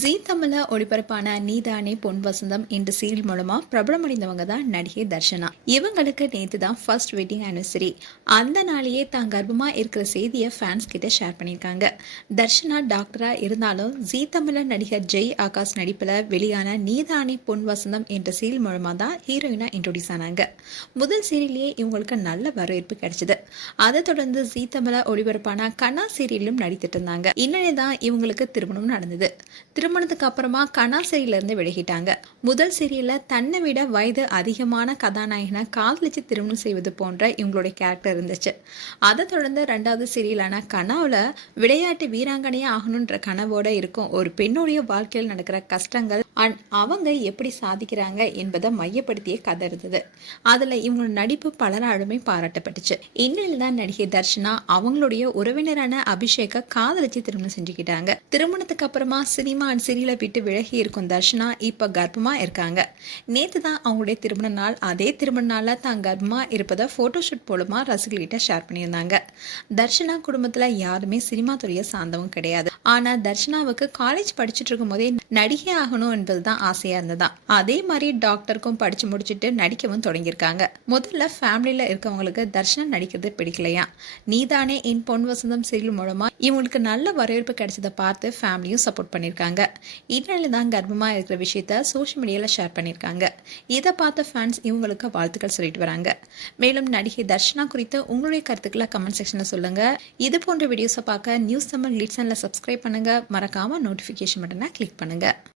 ஜீ தமிழ்ல ஒளிபரப்பான நீதானே பொன் வசந்தம் என்ற சீரியல் மூலமா பிரபலமடைந்தவங்க தான் நடிகை தர்ஷனா. இவங்களுக்கு நேத்து தான் ஃபர்ஸ்ட் வெட்டிங் ஆனிவர்சரி. அந்த நாளையே தான் கர்ப்பமா இருக்கிற செய்தியை ஃபேன்ஸ் கிட்ட ஷேர் பண்ணியிருக்காங்க. தர்ஷனா டாக்டரா இருந்தாலும் ஜீ தமிழ்ல நடிகர் ஜெய் ஆகாஷ் நடிப்புல வெளியான நீதானே பொன் வசந்தம் என்ற சீரியல் மூலமா தான் ஹீரோயினா இன்ட்ரோடியூஸ் ஆனாங்க. முதல் சீரியல்லையே இவங்களுக்கு நல்ல வரவேற்பு கிடைச்சது. அதை தொடர்ந்து ஜீ தமிழ்ல ஒளிபரப்பான கண்ணா சீரியலும் நடித்துட்டு இருந்தாங்க. இன்னொன்னு தான் இவங்களுக்கு திருமணம் நடந்தது. திருமணத்துக்கு அப்புறமா கனா சீரியல்ல இருந்து விலகிட்டாங்க. முதல் சீரியல்ல தன்னை விட வயது அதிகமான கதாநாயகனை காதலிச்சு திருமணம் செய்வது போன்ற இவங்களுடைய கேரக்டர் இருந்துச்சு. அதை தொடர்ந்து ரெண்டாவது சீரியலான கனாவில் விளையாட்டு வீராங்கனையா ஆகணுன்ற கனவோட இருக்கும் ஒரு பெண்ணுடைய வாழ்க்கையில் நடக்கிற கஷ்டங்கள் அவங்க எப்படி சாதிக்கிறாங்க என்பதை மையப்படுத்திய கதை இருந்தது. அதுல இவங்களோட நடிப்பு பலராலுமே பாராட்டப்பட்டுச்சு. இன்னில் தான் நடிகை தர்ஷனா அவங்களுடைய உறவினரான அபிஷேக காதலிச்சு திருமணம் செஞ்சுக்கிட்டாங்க. திருமணத்துக்கு அப்புறமா சினிமா அண்ட் சீரியலை விட்டு விலகி இருக்கும் தர்ஷனா இப்ப கர்ப்பமா இருக்காங்க. நேத்து தான் அவங்களுடைய திருமண நாள். அதே திருமண நாள்ல தான் கர்ப்பமா இருப்பதை போட்டோஷூட் மூலமா ரசிகர்கிட்ட ஷேர் பண்ணியிருந்தாங்க. தர்ஷனா குடும்பத்துல யாருமே சினிமா துறையை சார்ந்தவங்க கிடையாது. ஆனா தர்ஷனாவுக்கு காலேஜ் படிச்சுட்டு இருக்கும் போதே நடிகை ஆகணும் என்பதுதான் ஆசையா இருந்ததா. அதே மாதிரி டாக்டருக்கும் படிச்சு முடிச்சுட்டு நடிக்கவும் தொடங்கியிருக்காங்க. முதல்ல ஃபேமிலியில இருக்கவங்களுக்கு தர்ஷனா நடிக்கிறது பிடிக்கலையா. நீதானே என் பொன் வசந்தம் சீரியல் மூலமா இவங்களுக்கு நல்ல வரவேற்பு கிடைச்சதை பார்த்து ஃபேமிலியும் சப்போர்ட் பண்ணியிருக்காங்க. இதனால தான் கர்ப்பமா இருக்கிற விஷயத்த சோஷியல் மீடியால ஷேர் பண்ணியிருக்காங்க. இதை பார்த்த ஃபேன்ஸ் இவங்களுக்கு வாழ்த்துக்கள் சொல்லிட்டு வராங்க. மேலும் நடிகை தர்ஷனா குறித்து உங்களுடைய கருத்துக்களை கமெண்ட் செக்ஷன்ல சொல்லுங்க. இது போன்ற வீடியோஸை பார்க்க நியூஸ் தமிழ் லீட் சேனலை சப்ஸ்கிரைப் பண்ணுங்க. மறக்காம நோட்டிபிகேஷன் பட்டனை கிளிக் பண்ணுங்க.